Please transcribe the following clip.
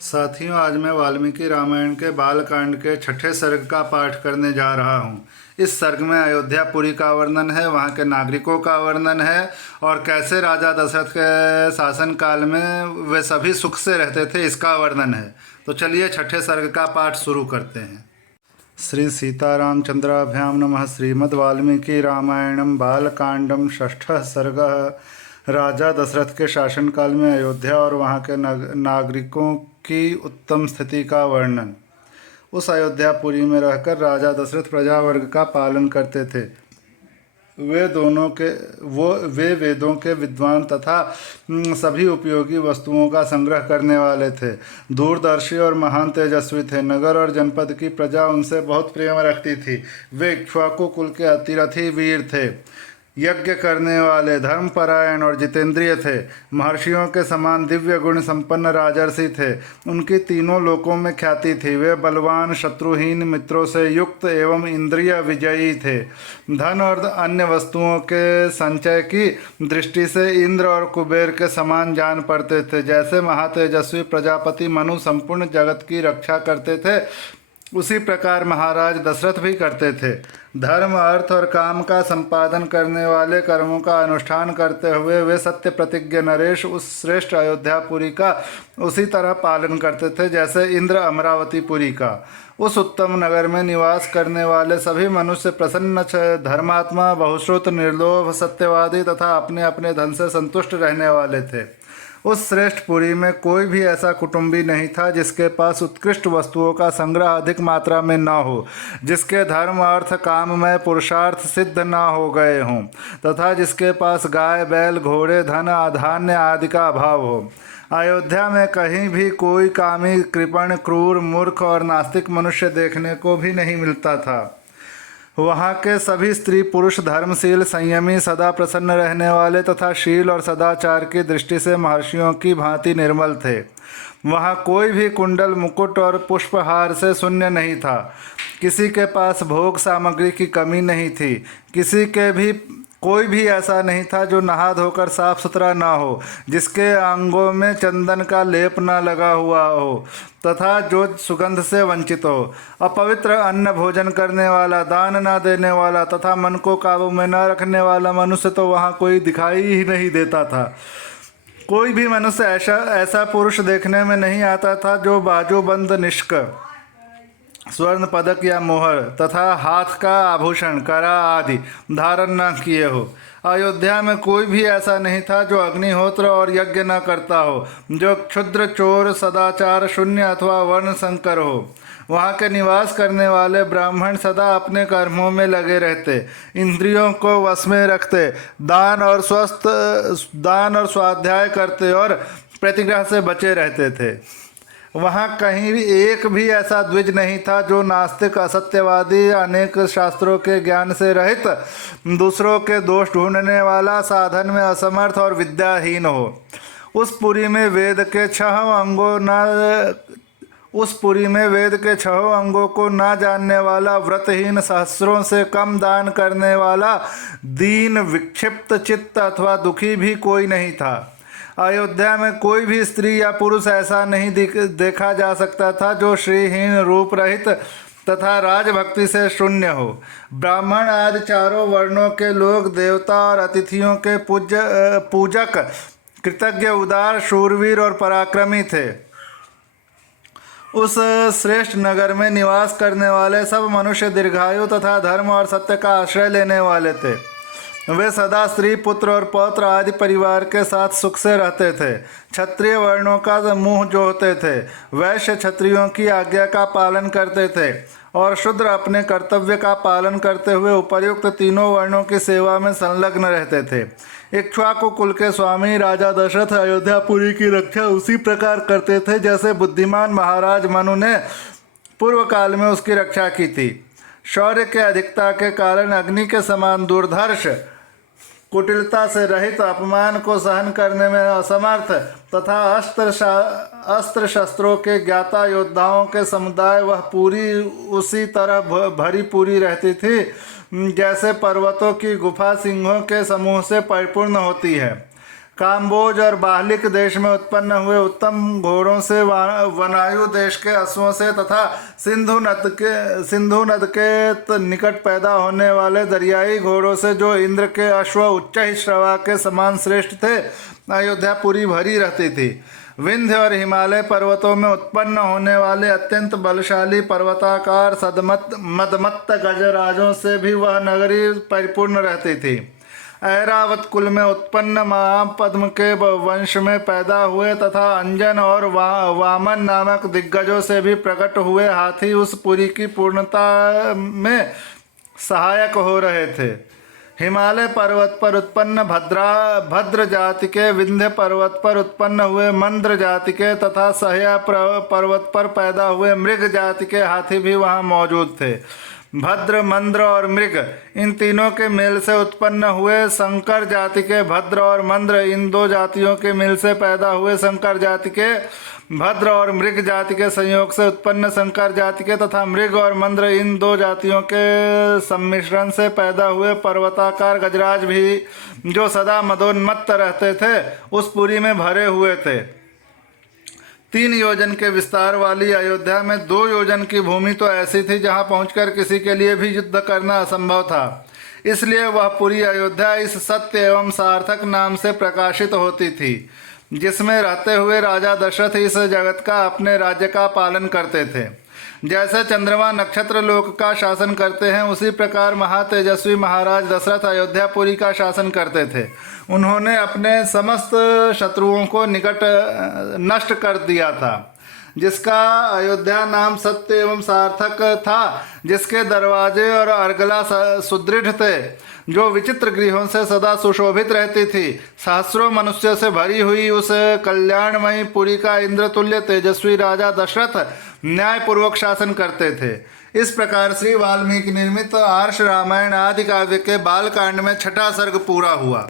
साथियों, आज मैं वाल्मीकि रामायण के बालकांड के छठे सर्ग का पाठ करने जा रहा हूँ। इस सर्ग में अयोध्यापुरी का वर्णन है, वहाँ के नागरिकों का वर्णन है और कैसे राजा दशरथ के शासनकाल में वे सभी सुख से रहते थे, इसका वर्णन है। तो चलिए छठे सर्ग का पाठ शुरू करते हैं। श्री सीतारामचंद्राभ्यां नमः। श्रीमद् वाल्मीकि रामायणम बालकांडम षष्ठः सर्गः। राजा दशरथ के शासनकाल में अयोध्या और वहाँ के नागरिकों की उत्तम स्थिति का वर्णन। उस अयोध्यापुरी में रहकर राजा दशरथ प्रजावर्ग का पालन करते थे। वे वेदों के विद्वान तथा सभी उपयोगी वस्तुओं का संग्रह करने वाले थे। दूरदर्शी और महान तेजस्वी थे। नगर और जनपद की प्रजा उनसे बहुत प्रेम रखती थी। वे इक्ष्वाकु कुल के अतिरथी वीर थे, यज्ञ करने वाले, धर्मपरायण और जितेंद्रिय थे। महर्षियों के समान दिव्य गुण संपन्न राजर्षि थे। उनकी तीनों लोकों में ख्याति थी। वे बलवान, शत्रुहीन, मित्रों से युक्त एवं इंद्रिय विजयी थे। धन और अन्य वस्तुओं के संचय की दृष्टि से इंद्र और कुबेर के समान जान पड़ते थे। जैसे महातेजस्वी प्रजापति मनु संपूर्ण जगत की रक्षा करते थे, उसी प्रकार महाराज दशरथ भी करते थे। धर्म, अर्थ और काम का संपादन करने वाले कर्मों का अनुष्ठान करते हुए वे सत्य प्रतिज्ञ नरेश उस श्रेष्ठ अयोध्यापुरी का उसी तरह पालन करते थे जैसे इंद्र अमरावतीपुरी का। उस उत्तम नगर में निवास करने वाले सभी मनुष्य प्रसन्न, धर्मात्मा, बहुश्रुत, निर्लोभ, सत्यवादी तथा अपने अपने धन से संतुष्ट रहने वाले थे। उस श्रेष्ठ पुरी में कोई भी ऐसा कुटुंबी नहीं था जिसके पास उत्कृष्ट वस्तुओं का संग्रह अधिक मात्रा में न हो, जिसके धर्म, अर्थ, काम में पुरुषार्थ सिद्ध न हो गए हों तथा जिसके पास गाय, बैल, घोड़े, धन, धान्य आदि का अभाव हो। अयोध्या में कहीं भी कोई कामी, कृपण, क्रूर, मूर्ख और नास्तिक मनुष्य देखने को भी नहीं मिलता था। वहाँ के सभी स्त्री पुरुष धर्मशील, संयमी, सदा प्रसन्न रहने वाले तथा शील और सदाचार की दृष्टि से महर्षियों की भांति निर्मल थे। वहाँ कोई भी कुंडल, मुकुट और पुष्पहार से शून्य नहीं था। किसी के पास भोग सामग्री की कमी नहीं थी। कोई भी ऐसा नहीं था जो नहा धोकर साफ सुथरा ना हो, जिसके अंगों में चंदन का लेप ना लगा हुआ हो तथा जो सुगंध से वंचित हो। अपवित्र अन्न भोजन करने वाला, दान ना देने वाला तथा मन को काबू में न रखने वाला मनुष्य तो वहाँ कोई दिखाई ही नहीं देता था। कोई भी मनुष्य ऐसा पुरुष देखने में नहीं आता था जो बाजूबंद, निष्क, स्वर्ण पदक या मोहर तथा हाथ का आभूषण, कड़ा आदि धारण न किए हो। अयोध्या में कोई भी ऐसा नहीं था जो अग्निहोत्र और यज्ञ न करता हो, जो क्षुद्र, चोर, सदाचार शून्य अथवा वर्ण संकर हो। वहाँ के निवास करने वाले ब्राह्मण सदा अपने कर्मों में लगे रहते, इंद्रियों को वश में रखते, दान और स्वाध्याय करते और प्रतिग्रह से बचे रहते थे। वहाँ कहीं भी एक भी ऐसा द्विज नहीं था जो नास्तिक, असत्यवादी, अनेक शास्त्रों के ज्ञान से रहित, दूसरों के दोष ढूंढने वाला, साधन में असमर्थ और विद्याहीन हो। उस पुरी में वेद के छहों अंगों को ना जानने वाला, व्रतहीन, सहस्रों से कम दान करने वाला, दीन, विक्षिप्त चित्त अथवा दुखी भी कोई नहीं था। अयोध्या में कोई भी स्त्री या पुरुष ऐसा नहीं देखा जा सकता था जो श्रीहीन, रूप रहित तथा राजभक्ति से शून्य हो। ब्राह्मण आदि चारों वर्णों के लोग देवता और अतिथियों के पूजक, कृतज्ञ, उदार, शूरवीर और पराक्रमी थे। उस श्रेष्ठ नगर में निवास करने वाले सब मनुष्य दीर्घायु तथा धर्म और सत्य का आश्रय लेने वाले थे। वे सदा स्त्री, पुत्र और पौत्र आदि परिवार के साथ सुख से रहते थे। क्षत्रिय वर्णों का मुंह जोहते थे। वैश्य क्षत्रियों की आज्ञा का पालन करते थे और शूद्र अपने कर्तव्य का पालन करते हुए उपर्युक्त तीनों वर्णों की सेवा में संलग्न रहते थे। इक्ष्वाकु कुल के स्वामी राजा दशरथ अयोध्यापुरी की रक्षा उसी प्रकार करते थे जैसे बुद्धिमान महाराज मनु ने पूर्व काल में उसकी रक्षा की थी। शौर्य के अधिकता के कारण अग्नि के समान दुर्धर्ष, कुटिलता से रहित, अपमान को सहन करने में असमर्थ तथा अस्त्र शस्त्रों के ज्ञाता योद्धाओं के समुदाय वह पूरी उसी तरह भरी पूरी रहती थी जैसे पर्वतों की गुफा सिंहों के समूह से परिपूर्ण होती है। काम्बोज और बाहलिक देश में उत्पन्न हुए उत्तम घोड़ों से वनायु देश के अश्वों से तथा सिंधु नद के निकट पैदा होने वाले दरियाई घोड़ों से जो इंद्र के अश्व उच्च श्रवा के समान श्रेष्ठ थे अयोध्या पूरी भरी रहती थी। विंध्य और हिमालय पर्वतों में उत्पन्न होने वाले अत्यंत बलशाली पर्वताकार मदमत्त गजराजों से भी वह नगरी परिपूर्ण रहती थी। ऐरावत कुल में उत्पन्न महापद्म के वंश में पैदा हुए तथा अंजन और वामन नामक दिग्गजों से भी प्रकट हुए हाथी उस पुरी की पूर्णता में सहायक हो रहे थे। हिमालय पर्वत पर उत्पन्न भद्र जाति के, विंध्य पर्वत पर उत्पन्न हुए मंद्र जाति के तथा सह्या पर्वत पर पैदा हुए मृग जाति के हाथी भी वहाँ मौजूद थे। भद्र, मंद्र और मृग इन तीनों के मेल से उत्पन्न हुए शंकर जाति के भद्र और मंद्र, इन दो जातियों के मेल से पैदा हुए शंकर जाति के भद्र और मृग जाति के संयोग से उत्पन्न शंकर जाति के तथा मृग और मंद्र इन दो जातियों के सम्मिश्रण से पैदा हुए पर्वताकार गजराज भी जो सदा मदोन्मत्त रहते थे उस पुरी में भरे हुए थे। 3 योजन के विस्तार वाली अयोध्या में 2 योजन की भूमि तो ऐसी थी जहां पहुंचकर किसी के लिए भी युद्ध करना असंभव था। इसलिए वह पूरी अयोध्या इस सत्य एवं सार्थक नाम से प्रकाशित होती थी, जिसमें रहते हुए राजा दशरथ इस जगत का अपने राज्य का पालन करते थे। जैसे चंद्रमा नक्षत्र लोक का शासन करते हैं उसी प्रकार महातेजस्वी महाराज दशरथ अयोध्यापुरी का शासन करते थे। उन्होंने अपने समस्त शत्रुओं को निकट नष्ट कर दिया था, जिसका अयोध्या नाम सत्य एवं सार्थक था, जिसके दरवाजे और अर्गला सुदृढ़ थे, जो विचित्र गृहों से सदा सुशोभित रहती थी। सहस्रों मनुष्यों से भरी हुई उस कल्याणमयी पुरी का इंद्रतुल्य तेजस्वी राजा दशरथ न्यायपूर्वक शासन करते थे। इस प्रकार श्री वाल्मीकि निर्मित आर्ष रामायण आदि काव्य के बालकांड में 6ठा सर्ग पूरा हुआ।